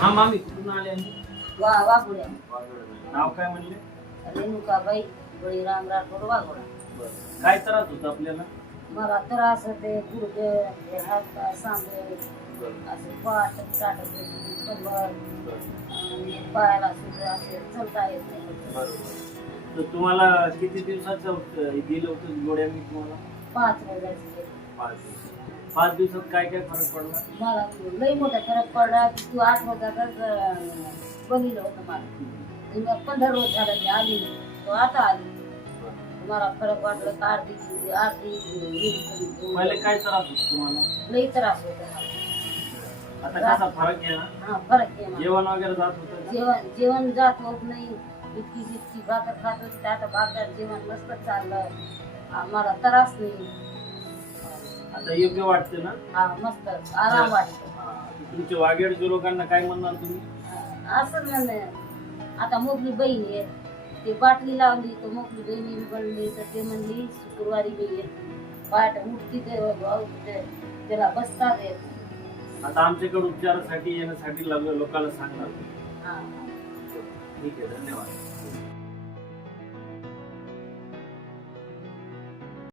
हा मामी कुठून आले आणि वाघोड्या. नाव काय म्हणले? रेणुकाबाई बळीराम राठोड वाघोडा. बरं. काय त्रास होता आपल्याला? मला त्रास होते गुडघे, हात पाय सांबळे, असे पाठ टाटत कंबर आणि पायाला सुद्धा असे चलता येत नाही. बरोबर. तर तुम्हाला किती दिवसाचं दिलं होतं गोळ्यांनी तुम्हाला? 5 रोजाची. 5 दिवस. 5 दिवसात काय काय फरक पडला? मला लई मोठा फरक पडला. तू 8 रोजाचाच बनिलं होतं मला. 15 रोज झालं मी आली, तो आता आली. मला फरक वाटलं का अर्धी पहिले काय त्रास होता तुम्हाला? लई त्रास होता मला. आता कसा फरक आहे ना? हा फरक आहे मला. जेवण वगैरे जात होतं? जेवण जात होत नाही. इतकी भाकर खात होती, आता भाकर जेवण मस्त चाललं. मला त्रास नाही. आता योग्य वाटते ना? हा मस्त आराम वाटतो. तुमच्या वाघेडच्या लोकांना काय म्हणणार तुम्ही? असं म्हणणं आता मोकळी बहीण आहे, ते बाटली लावली तर मोकळी बहिणी बनली तर ते म्हणली शुक्रवारी बी येते पाठ उठती त्याला बसता येत. आता आमच्याकडे उपचारासाठी येण्यासाठी लोकांना सांगणार. हा ठीक आहे, धन्यवाद.